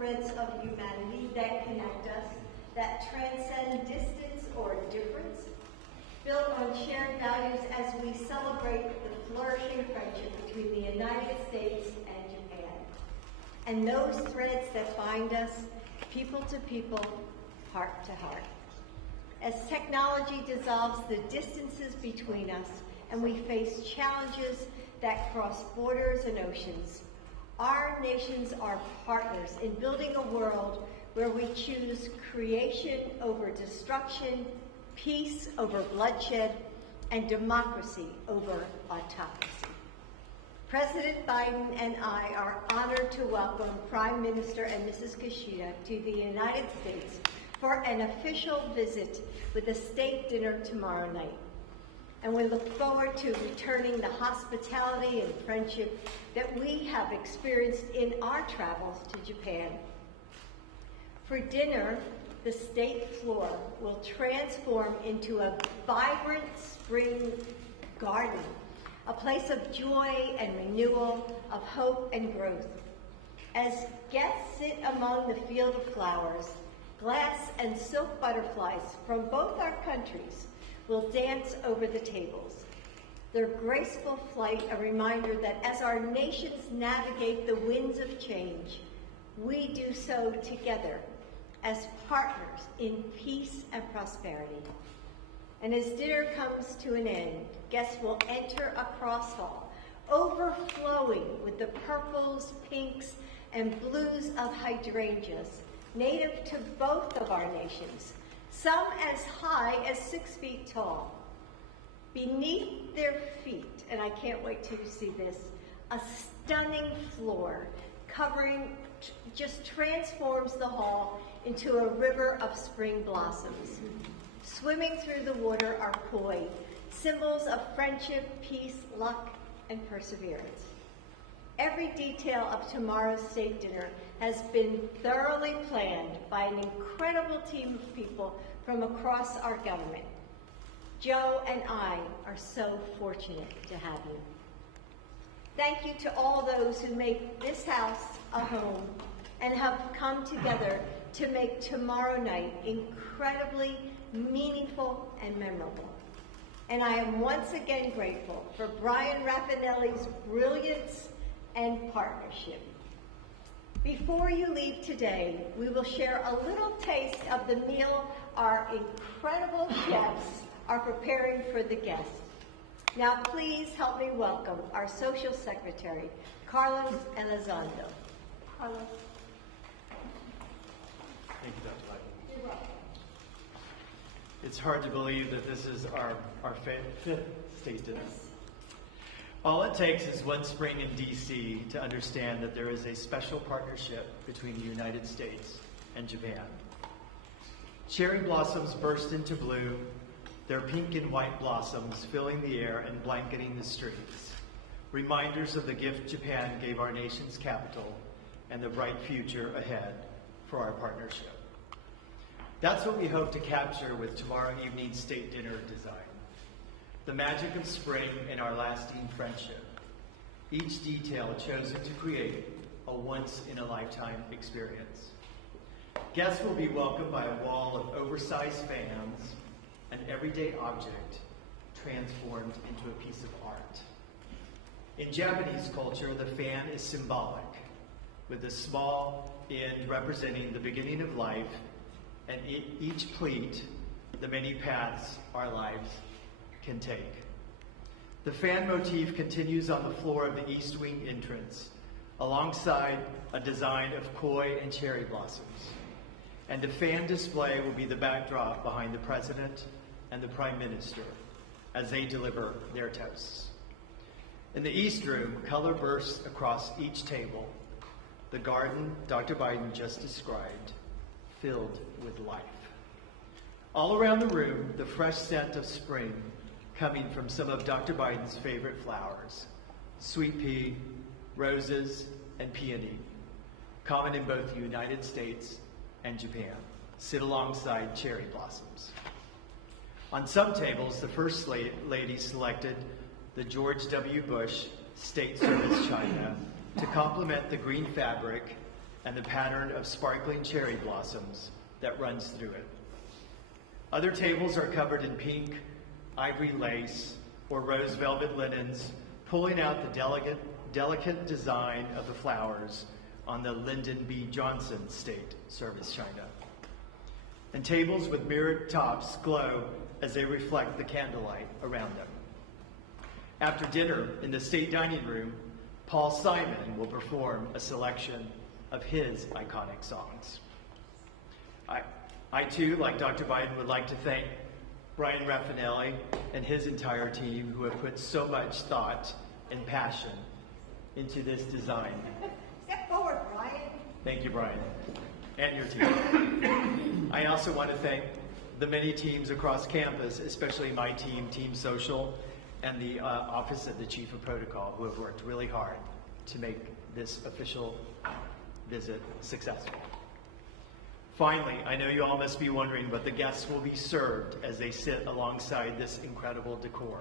threads of humanity that connect us, that transcend distance or difference, built on shared values as we celebrate the flourishing friendship between the United States and Japan. And those threads that bind us, people to people, heart to heart. As technology dissolves the distances between us and we face challenges that cross borders and oceans, our nations are partners in building a world where we choose creation over destruction, peace over bloodshed, and democracy over autocracy. President Biden and I are honored to welcome Prime Minister and Mrs. Kishida to the United States for an official visit with a state dinner tomorrow night. And we look forward to returning the hospitality and friendship that we have experienced in our travels to Japan. For dinner, the state floor will transform into a vibrant spring garden, a place of joy and renewal, of hope and growth. As guests sit among the field of flowers, glass and silk butterflies from both our countries will dance over the tables. Their graceful flight, a reminder that as our nations navigate the winds of change, we do so together as partners in peace and prosperity. And as dinner comes to an end, guests will enter a cross hall, overflowing with the purples, pinks, and blues of hydrangeas, native to both of our nations, some as high as 6 feet tall. Beneath their feet, and I can't wait to see this, a stunning floor covering just transforms the hall into a river of spring blossoms. Swimming through the water are koi, symbols of friendship, peace, luck, and perseverance. Every detail of tomorrow's state dinner has been thoroughly planned by an incredible team of people from across our government. Joe and I are so fortunate to have you. Thank you to all those who make this house a home and have come together to make tomorrow night incredibly meaningful and memorable. And I am once again grateful for Brian Raffanelli's brilliance and partnership. Before you leave today, we will share a little taste of the meal our incredible chefs are preparing for the guests. Now please help me welcome our Social Secretary, Carlos Elizondo. Carlos. Thank you, Dr. Biden. You're welcome. It's hard to believe that this is our fifth state dinner. All it takes is one spring in D.C. to understand that there is a special partnership between the United States and Japan. Cherry blossoms burst into bloom, their pink and white blossoms filling the air and blanketing the streets, reminders of the gift Japan gave our nation's capital and the bright future ahead for our partnership. That's what we hope to capture with tomorrow evening's state dinner design. The magic of spring and our lasting friendship. Each detail chosen to create a once-in-a-lifetime experience. Guests will be welcomed by a wall of oversized fans, an everyday object transformed into a piece of art. In Japanese culture, the fan is symbolic, with the small end representing the beginning of life, and each pleat, the many paths our lives can take. The fan motif continues on the floor of the East Wing entrance, alongside a design of koi and cherry blossoms. And the fan display will be the backdrop behind the President and the Prime Minister as they deliver their toasts. In the East Room, color bursts across each table, the garden Dr. Biden just described, filled with life. All around the room, the fresh scent of spring coming from some of Dr. Biden's favorite flowers, sweet pea, roses, and peony, common in both the United States and Japan, sit alongside cherry blossoms. On some tables, the First Lady selected the George W. Bush State Service china to complement the green fabric and the pattern of sparkling cherry blossoms that runs through it. Other tables are covered in pink, ivory lace, or rose velvet linens, pulling out the delicate design of the flowers on the Lyndon B. Johnson State Service china. And tables with mirrored tops glow as they reflect the candlelight around them. After dinner in the state dining room, Paul Simon will perform a selection of his iconic songs. I too, like Dr. Biden, would like to thank Brian Raffanelli and his entire team who have put so much thought and passion into this design. Step forward, Brian. Thank you, Brian, and your team. I also want to thank the many teams across campus, especially my team, Team Social, and the Office of the Chief of Protocol, who have worked really hard to make this official visit successful. Finally, I know you all must be wondering what the guests will be served as they sit alongside this incredible decor.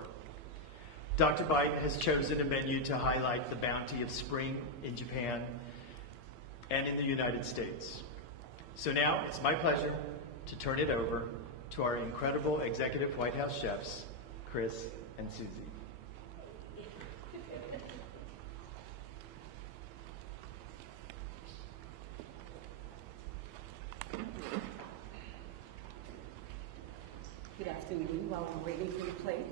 Dr. Biden has chosen a menu to highlight the bounty of spring in Japan and in the United States. So now it's my pleasure to turn it over to our incredible executive White House chefs, Chris and Susie. Good afternoon. While I'm waiting for your plate.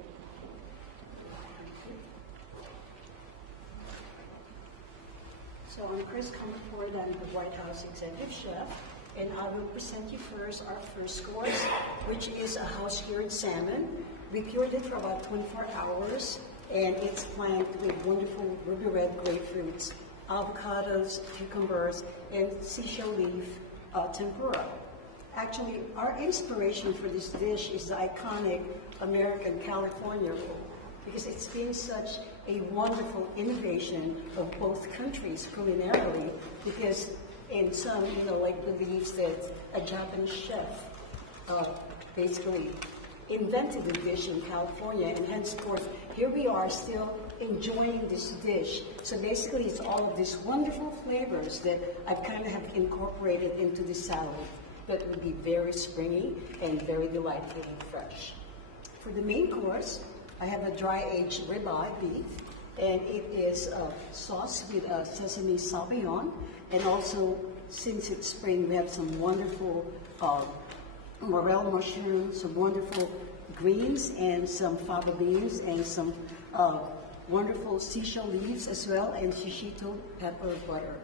So I'm Chris Comerford. I'm the White House Executive Chef, and I will present you first our first course, which is a house-cured salmon. We cured it for about 24 hours, and it's flanked with wonderful ruby red grapefruits, avocados, cucumbers, and seashell leaf tempura. Actually, our inspiration for this dish is the iconic American California roll, because it's been such a wonderful innovation of both countries culinarily, because in some, believes that a Japanese chef basically invented the dish in California, and henceforth, here we are still enjoying this dish. So basically, it's all of these wonderful flavors that I kind of have incorporated into the salad that would be very springy and very delightful and fresh. For the main course, I have a dry-aged ribeye beef, and it is sauced with sesame sabayon, and also, since it's spring, we have some wonderful morel mushrooms, some wonderful greens, and some fava beans, and some wonderful seashell leaves as well, and shishito pepper butter.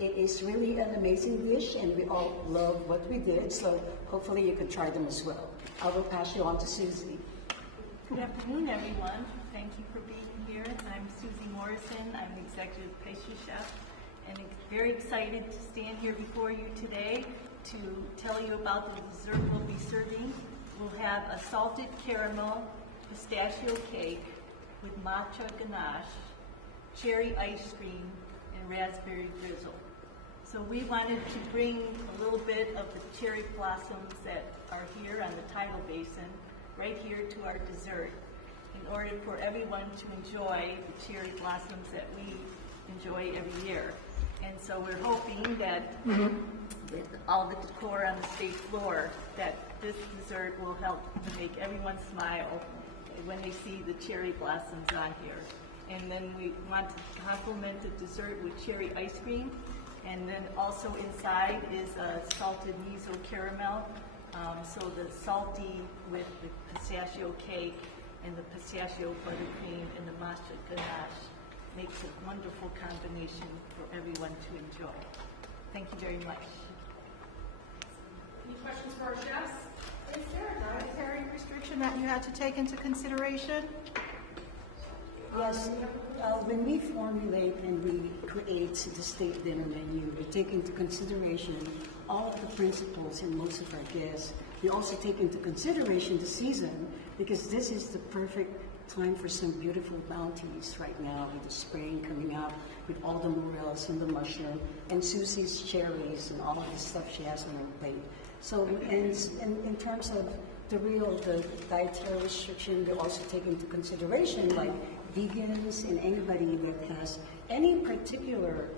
It is really an amazing dish, and we all love what we did, so hopefully you can try them as well. I will pass you on to Susie. Good afternoon, everyone. Thank you for being here. I'm Susie Morrison. I'm the Executive Pastry Chef, and very excited to stand here before you today to tell you about the dessert we'll be serving. We'll have a salted caramel pistachio cake with matcha ganache, cherry ice cream, and raspberry drizzle. So we wanted to bring a little bit of the cherry blossoms that are here on the tidal basin right here to our dessert in order for everyone to enjoy the cherry blossoms that we enjoy every year. And so we're hoping that with all the decor on the stage floor, that this dessert will help to make everyone smile when they see the cherry blossoms on here. And then we want to complement the dessert with cherry ice cream. And then also inside is a salted miso caramel. So the salty with the pistachio cake and the pistachio buttercream and the matcha ganache makes a wonderful combination for everyone to enjoy. Thank you very much. Any questions for our chefs? Is there a dietary restriction that you had to take into consideration? Yes, when we formulate and we create the state dinner menu, we take into consideration all of the principles in most of our guests. We also take into consideration the season, because this is the perfect time for some beautiful bounties right now, with the spring coming up, with all the morels and the mushroom, and Susie's cherries and all of the stuff she has on her plate. So, and in terms of the dietary restriction, we also take into consideration like vegans and anybody that has any particular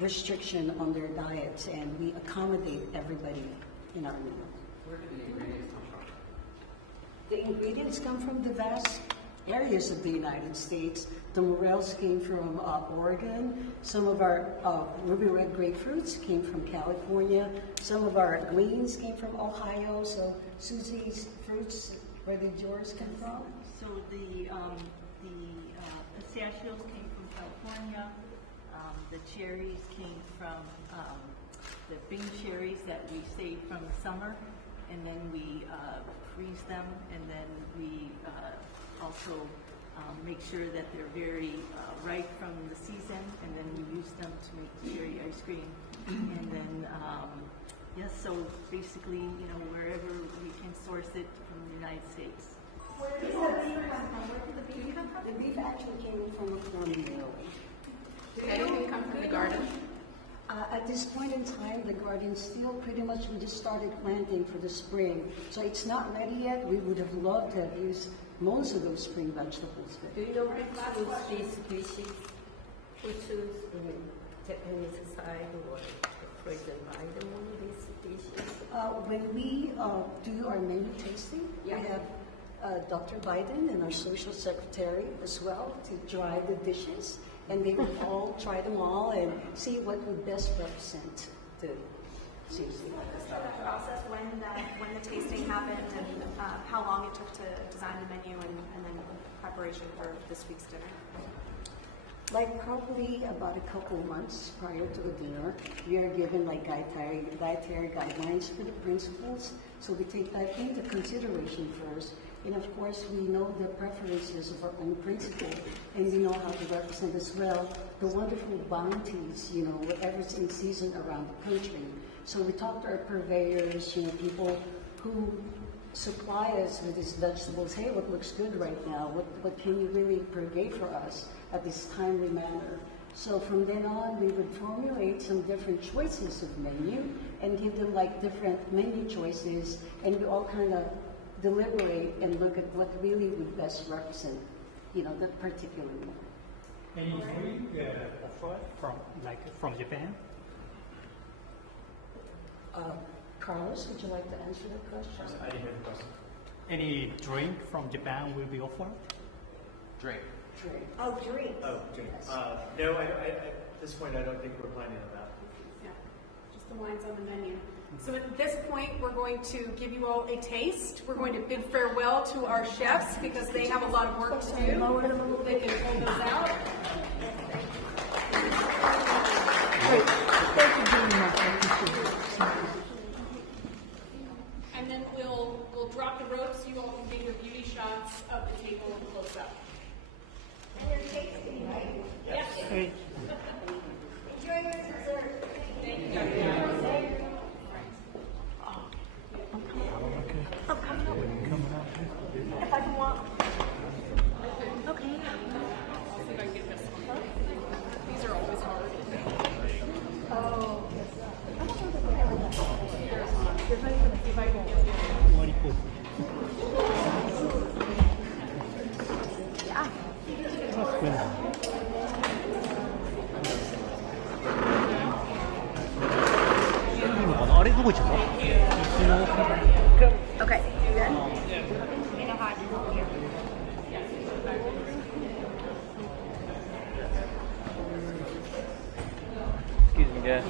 restriction on their diets, and we accommodate everybody in our meal. Where do the ingredients come from? The ingredients come from the vast areas of the United States. The morels came from Oregon. Some of our ruby red grapefruits came from California. Some of our greens came from Ohio. So Susie's fruits, where did yours come from? So the pistachios came from California. The cherries came from the Bing cherries that we saved from the summer, and then we freeze them, and then we also make sure that they're very ripe from the season, and then we use them to make cherry ice cream. And then, yes, so basically, you know, wherever we can source it from the United States. Where does the beef come from? Where did the beef come from? The beef actually came from a farming mill. Did anything come from the garden? At this point in time, the garden still pretty much, we just started planting for the spring. So it's not ready yet. We would have loved to have used most of those spring vegetables. But Do you know which species who choose Japanese side or President Biden one of these species? when we do our menu tasting, Yeah. we have Dr. Biden and our social secretary as well to try the dishes. And they will all try them all and see what would best represent the CBC. The process when the tasting happened and how long it took to design the menu and then preparation for this week's dinner. Like probably about a couple of months prior to the dinner, we are given like dietary guidelines for the principals. So we take that into consideration first. And of course, we know the preferences of our own principal, and we know how to represent as well the wonderful bounties, you know, whatever's in season around the country. So we talk to our purveyors, you know, people who supply us with these vegetables. Hey, what looks good right now? What can you really purvey for us at this timely manner? So from then on, we would formulate some different choices of menu and give them like different menu choices, and we all kind of deliberate and look at what really would best represent, you know, that particular meal. Any drink offer from Japan? Carlos, would you like to answer that question? I didn't hear the question. Any drink from Japan will be offered? Drink. Drink. Oh, drinks. Oh, drinks. No, at this point, I don't think we're planning on that. Yeah, just the wines on the menu. So at this point, we're going to give you all a taste. We're going to bid farewell to our chefs because they have a lot of work to do. They can pull those out. Thank you very much. I appreciate it. And then we'll drop the ropes. You all can get your beauty shots of the table and close up. And they're tasty, right? Yes. Hey. Enjoy your dessert. Thank you. If I can walk. Okay. See if I can get this one. These are always hard. Oh. If I can get this. What do you put? Yeah. That's good. 어리 보고 있어. Okay. Excuse me, guys.